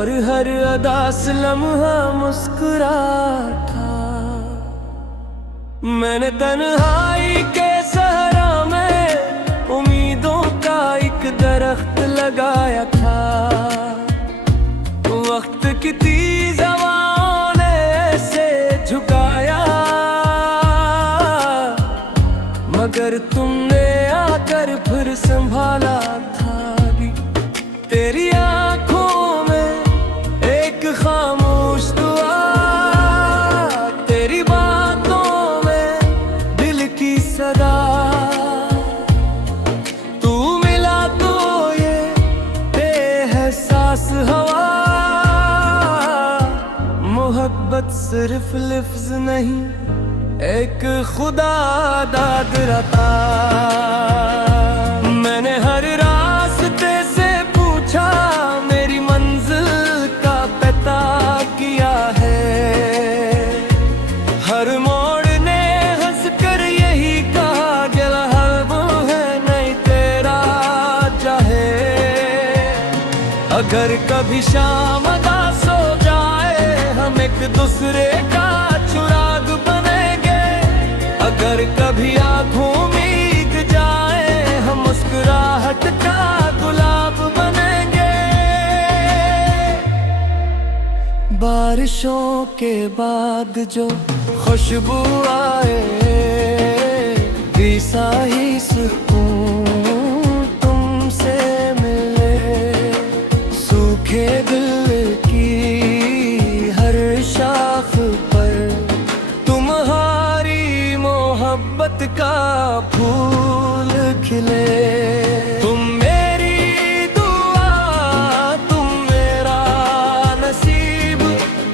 और हर अदास लम्हा मुस्कुरा था। मैंने तन्हाई के सहरा में उम्मीदों का एक दरख्त लगाया था। वक्त की तेज हवाओं ने ऐसे झुकाया, मगर तुमने आकर फिर संभाला था भी। तेरी आंखों में एक खामोश दुआ, तेरी बातों में दिल की सदा। तू मिला तो ये बेहसास हवा, मोहब्बत सिर्फ लफ्ज नहीं एक खुदा दाद रता। मैंने हर रास्ते से पूछा, मेरी मंजिल का पता किया है। हर मोड़ ने हंस कर यही कहा, जरा वो है नहीं तेरा चाहे। अगर कभी शाम अदास हो जाए, हम एक दूसरे का चुराग बनेंगे। अगर कभी आँखों भीग जाए, हम मुस्कुराहट का गुलाब बनेंगे। बारिशों के बाद जो खुशबू आए, वैसा ही सुकून तुमसे मिले। सूखे दिल की हर शाख पर तुम्हारी मोहब्बत का फूल खिले। तुम मेरी दुआ, तुम मेरा नसीब,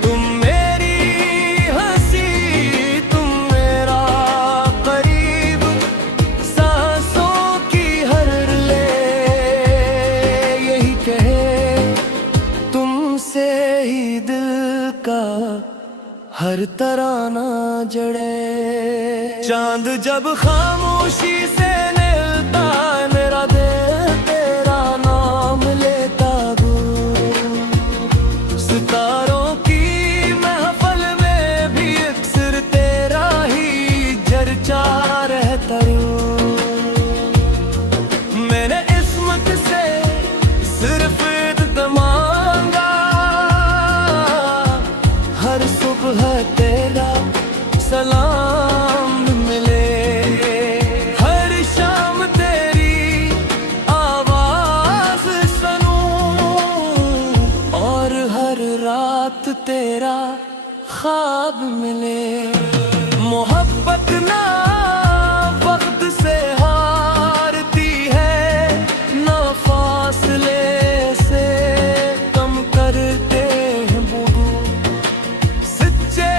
तुम मेरी हंसी, तुम मेरा करीब। सांसों की हर ले यही कहे, तुमसे ही दिल का हर तराना जड़े। चांद जब खामोशी से निकलता, मेरा दिल तेरा नाम लेता गुल। सितारों की महफल में भी अक्सर तेरा ही चर्चा रहता। मैंने इस्मत से सिर्फ इज़्ज़त मांगा, हर सुबह तेरा सलाम मिले। हर शाम तेरी आवाज सुनूं, और हर रात तेरा ख्वाब मिले। मोहब्बत ना वक्त से हारती है, ना फासले से कम करते हैं बुदू। सच्चे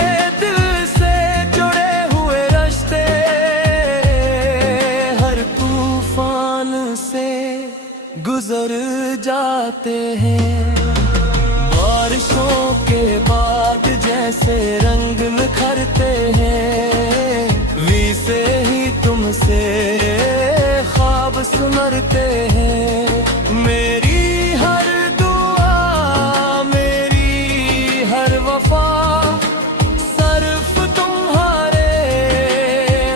दिल से जुड़े हुए रिश्ते हर तूफान से गुजर जाते हैं। बारिशों के बाद जैसे रंग निखरते हैं, वैसे ही तुमसे ख्वाब सुनरते हैं। मेरी हर दुआ, मेरी हर वफा सिर्फ तुम्हारे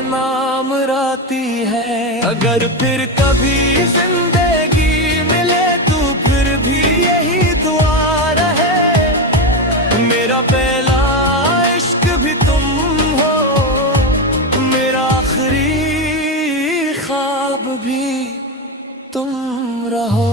नाम राती है। अगर फिर कभी जिंदगी मिले, तो फिर भी यही दुआ रहे। मेरा पहला इश्क भी तुम हो, मेरा आखिरी ख्वाब भी तुम रहो।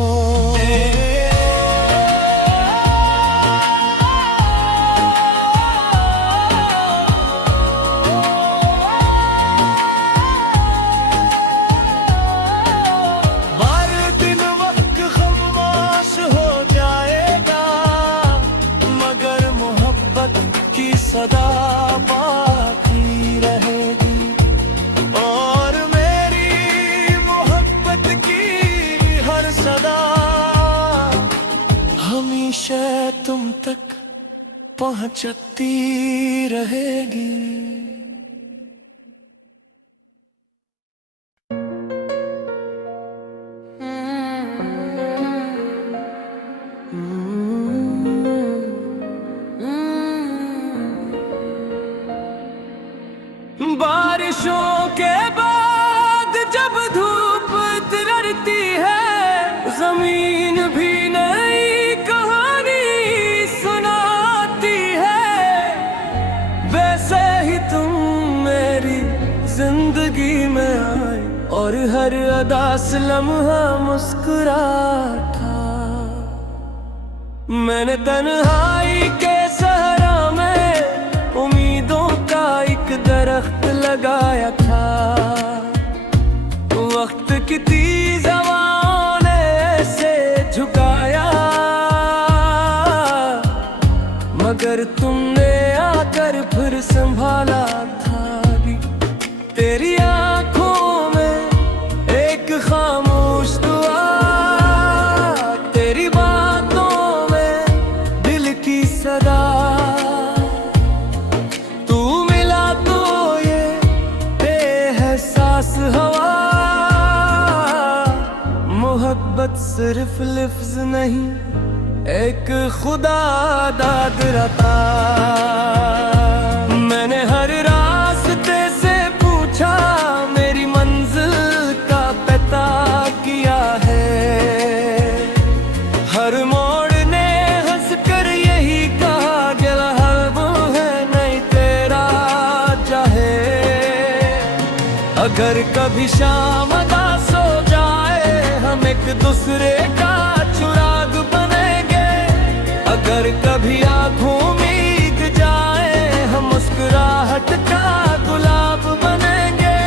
सदा बाकी रहेगी, और मेरी मोहब्बत की हर सदा हमेशा तुम तक पहुंचती रहेगी। और हर अदास लम्हा मुस्कुरा था। मैंने तन्हाई के सहरा में उम्मीदों का एक दरख्त लगाया था। वक्त की तेज हवाओं ने ऐसे झुकाया, मगर तुमने आकर फिर संभाला था। तेरी आंखों में एक खामोश दुआ, तेरी बातों में दिल की सदा। तू मिला तो ये बेहसास हवा, मोहब्बत सिर्फ लफ्ज नहीं एक खुदा दाद रता। मैंने हर रास्ते से पूछा, मेरी मंजिल का पता किया है। हर मोड़ ने हंस कर यही कहा, गला वो है नहीं तेरा चाहे। अगर कभी शाम उदास हो जाए, हम एक दूसरे का चुराग बनेंगे। अगर कभी आँखों भीग जाए, हम मुस्कुराहट का गुलाब बनेंगे।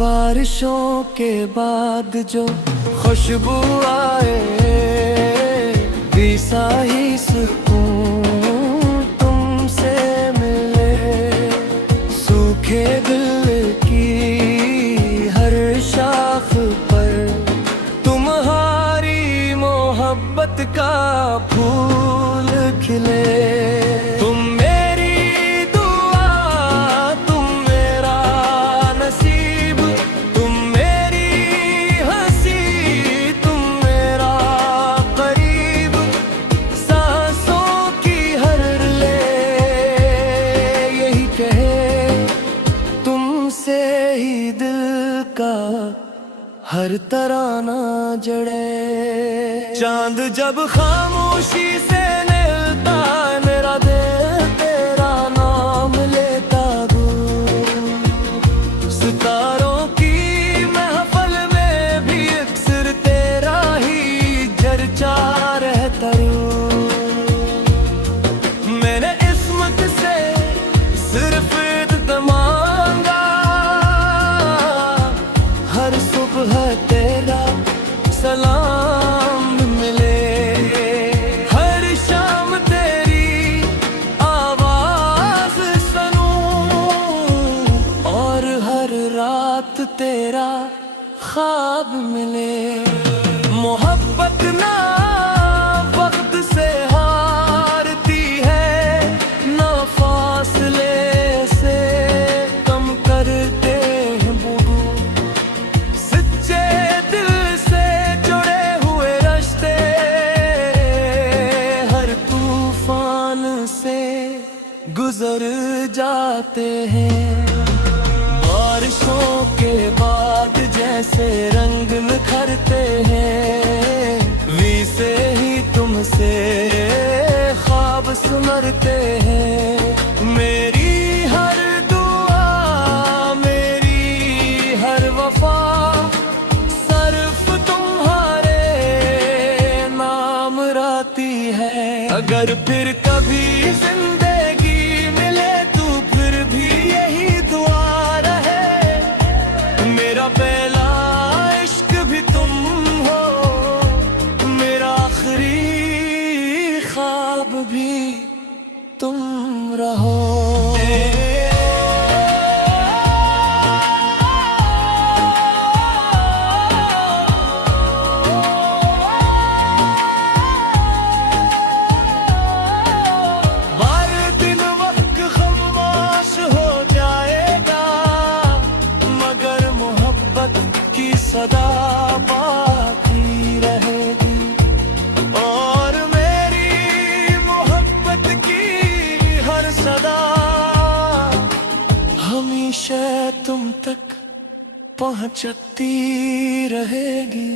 बारिशों के बाद जो खुशबू आए, वैसा ही सुकून तुमसे मिले। सूखे दिल की हर शाख पर तुम्हारी मोहब्बत का फूल खिले। तुम मेरी दुआ, तुम मेरा नसीब, तुम मेरी हंसी, तुम मेरा करीब। सांसों की हर ले यही कहे, तुमसे ही दिल का हर तराना जड़े। चांद जब खामोशी से निकलता, मेरा दिल तेरा नाम लेता दूर। सितारों की महफल में भी अक्सर तेरा ही चर्चा रहता। मैंने इस्मत से सिर्फ इत्मीनान मांगा, हर सुबह तेरा सलाम मिले। हर शाम तेरी आवाज सुनूं, और हर रात तेरा ख्वाब मिले। मोहब्बत ना वक्त से हारती है, ना फासले से कम करते हैं बुरू। सच्चे दिल से जुड़े हुए रिश्ते हर तूफान से गुजर जाते हैं। बारिशों के बाद जैसे रंग निखरते हैं, वैसे ही तुमसे ख्वाब सुमरते हैं। मेरी हर दुआ, मेरी हर वफा सिर्फ तुम्हारे नाम राती है। अगर फिर कभी जिंदगी मिले, तू फिर भी यही दुआ रहे। मेरा पहला इश्क भी तुम हो, मेरा आखिरी ख्वाब भी तुम रहो। बार दिन वक्त खामोश हो जाएगा, मगर मोहब्बत की सदा बाकी रहेगी। और मेरी मोहब्बत की हर सदा हमेशा तुम तक पहुंचती रहेगी।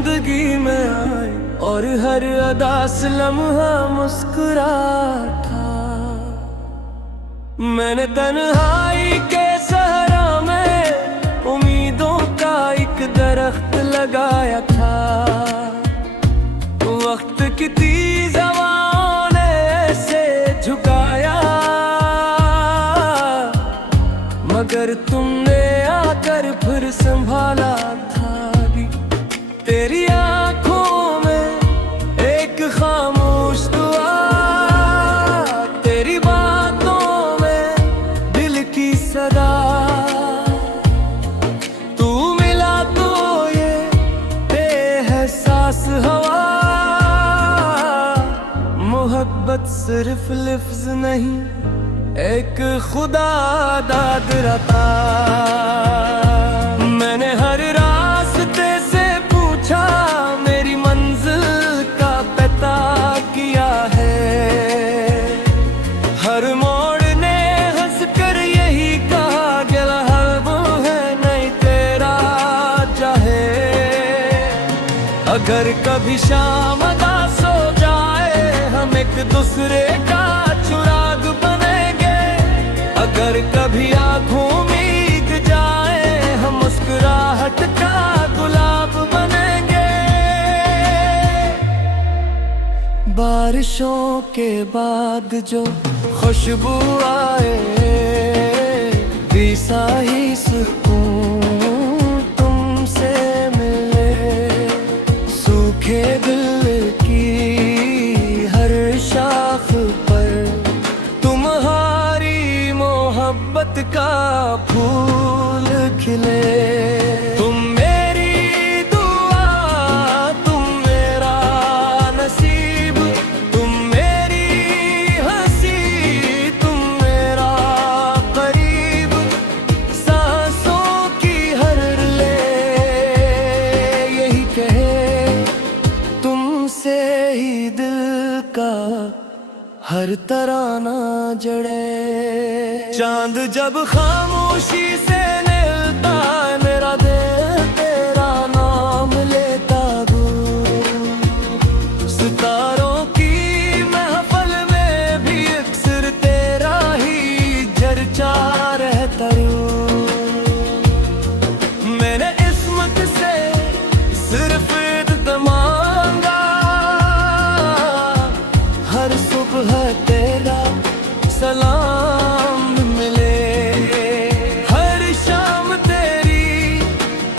जिंदगी में आए और हर अदा से लम्हा मुस्कुराता। मैंने तन्हाई के सहरा में उम्मीदों का एक दरख्त लगाया था। वक्त की तेज हवाओं ने ऐसे झुकाया, मगर तुमने आकर फिर संभाला था। तेरी आंखों में एक खामोश दुआ, तेरी बातों में दिल की सदा। तू मिला तो ये बेहसास हवा, मोहब्बत सिर्फ लफ्ज नहीं एक खुदा दाद रता। मैंने हर रास्ते से पूछा, मेरी मंजिल का पता किया है। हर मोड़ ने हंस कर यही कहा, गला वो है नहीं तेरा चाहे। अगर कभी शाम उदास हो जाए, हम एक दूसरे का चुराग बनेंगे। अगर कभी आंखों भीग जाए, हम मुस्कुराहट का गुलाब बनेंगे। बारिशों के बाद जो खुशबू आए, वैसा ही सुकून तुमसे मिले। सूखे दिल की हर शाख पर तुम्हारी मोहब्बत का फूल खिले। तुम मेरी दुआ, तुम मेरा नसीब, तुम मेरी हंसी, तुम मेरा करीब। सांसों की हर ले यही कहे, तुमसे ही दिल का हर तराना जड़े। चांद जब खामोशी से निकलता, मेरा दिल तेरा नाम लेता दूर। सितारों की महफल में भी अक्सर तेरा ही चर्चा रहता यूं। मैंने इस्मत से सिर्फ इज्जत मांगा, हर सुबह तेरा सलाम मिले। हर शाम तेरी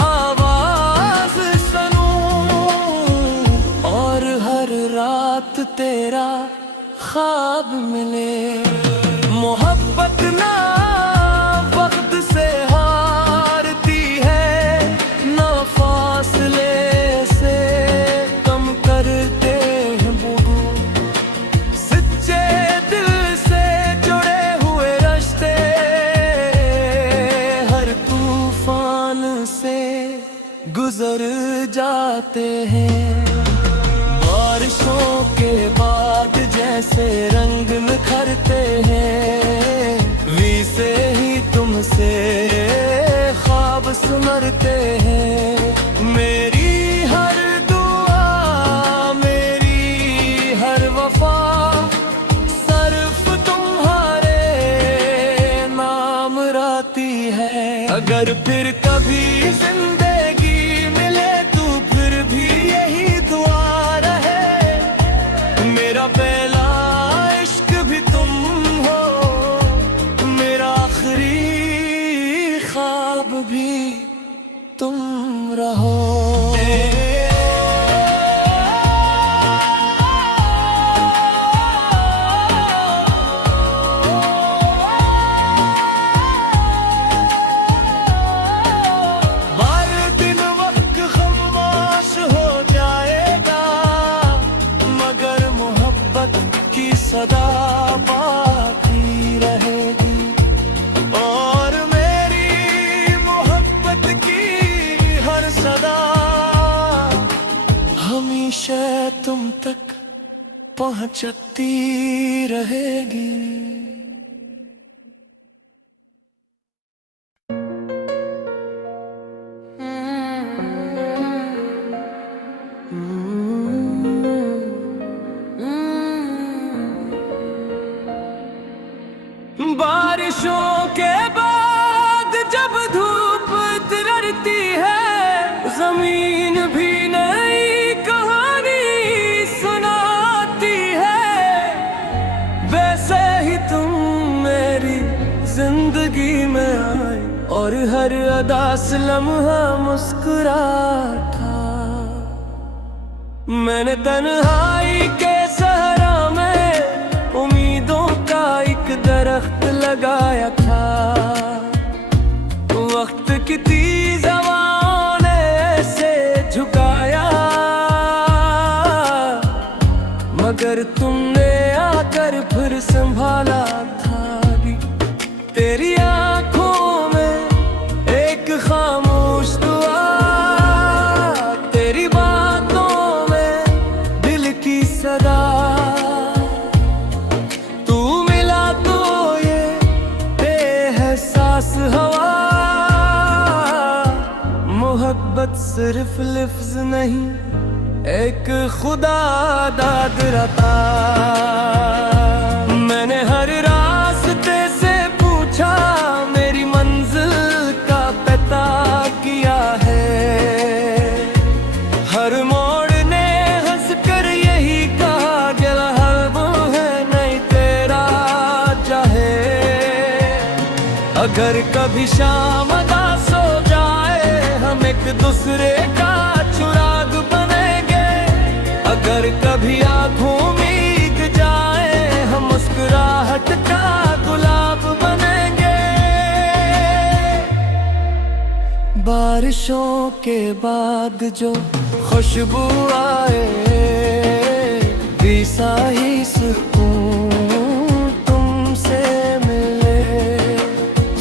आवाज सुनूं, और हर रात तेरा ख्वाब मिले। मोहब्बत ना वक्त से हारती है, ना फासले से कम करते हैं बुलबुल। सच्चे दिल से जुड़े हुए रिश्ते हर तूफान से गुजर जाते हैं। बारिशों के बाद जैसे रंग निखरते हैं, वैसे ही तुमसे ख्वाब सुनरते हैं। मेरी हर दुआ, मेरी हर वफा सिर्फ तुम्हारे नाम राती है। अगर फिर कभी जिंदगी मिले, तू फिर भी यही दुआ रहे। मेरा पहला इश्क भी तुम हो, मेरा आखिरी ख्वाब भी तुम रहो। सदा बाकी रहेगी, और मेरी मोहब्बत की हर सदा हमेशा तुम तक पहुंचती रहेगी। हर अदा से लम्हा मुस्कुरा था। मैंने तन्हाई के सहरा में उम्मीदों का एक दरख्त लगाया था। वक्त की तेज हवाओं ने ऐसे झुकाया, मगर तुमने आकर फिर संभाला था। तेरी आंखों में एक खामोश दुआ, तेरी बातों में दिल की सदा। तू मिला तो ये बेहसास हवा, मोहब्बत सिर्फ लफ्ज नहीं एक खुदा दाद रता। मैंने हर रास्ते से पूछा, मेरी मंजिल का पता किया है। हर मोड़ ने हंस कर यही कहा, गला वो है नहीं तेरा चाहे। अगर कभी शाम उदास हो जाए, हम एक दूसरे का चुराग बनेंगे। अगर कभी आँखों भीग जाए, हम मुस्कुराहट का गुलाब बनेंगे। बारिशों के बाद जो खुशबू आए, वैसा ही सुकून तुमसे मिले।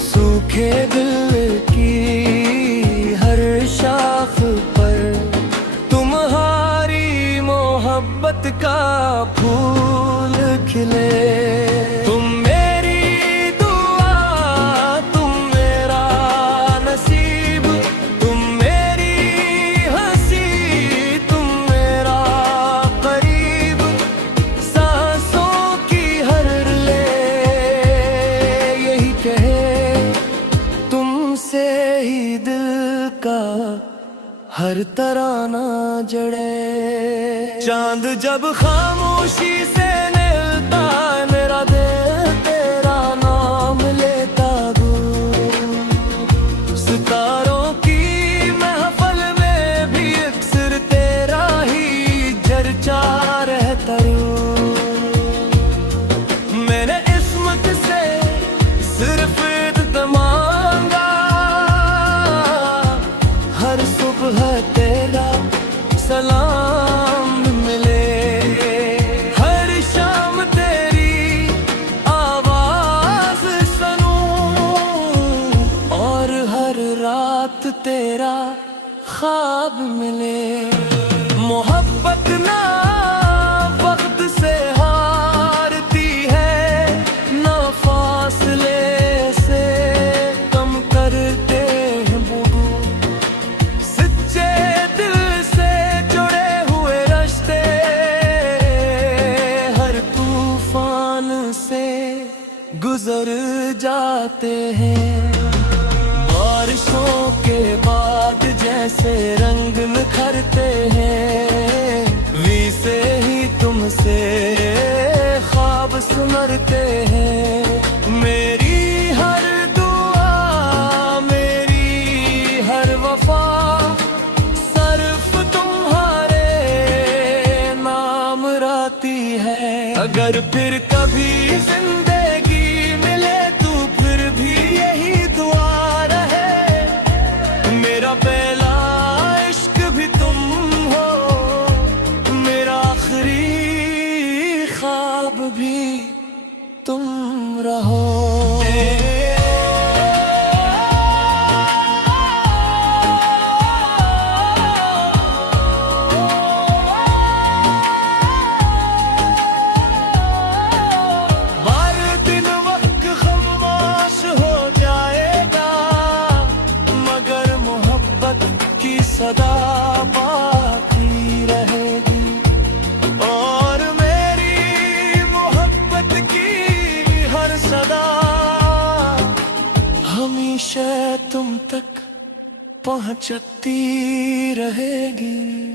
सूखे दिल की हर शाख पर तुम्हारी मोहब्बत का फूल खिले। तुम मेरी दुआ, तुम मेरा नसीब, तुम मेरी हंसी, तुम मेरा करीब। सांसों की हर ले यही कहे, तुमसे ही दिल का हर तराना जड़े। चांद जब खामोशी से निकलता, मेरा दिल तेरा नाम लेता गूं। सितारों की महफल में भी अक्सर तेरा ही चर्चा रहता यूं। मैंने इस्मत से सिर्फ इज्जत मांगा, हर सुबह तेरा सलाम मिले। हर शाम तेरी आवाज सुनूं, और हर रात तेरा ख्वाब मिले। मोहब्बत ना वक्त से हारती है, ना फासले से कम करते हैं बुबू। सच्चे दिल से जुड़े हुए रिश्ते हर तूफान से गुजर जाते हैं। बारिशों के बाद जैसे रंग निखरते हैं, वैसे ही तुमसे ख्वाब सुनरते हैं। मेरी हर दुआ, मेरी हर वफा सिर्फ तुम्हारे नाम राती है। अगर फिर कभी जिंदगी मिले, तू फिर भी यही दुआ रहे। मेरा पहला इश्क भी तुम हो, मेरा आखिरी ख्वाब भी तुम रहो। सदा बाकी रहेगी, और मेरी मोहब्बत की हर सदा हमेशा तुम तक पहुंचती रहेगी।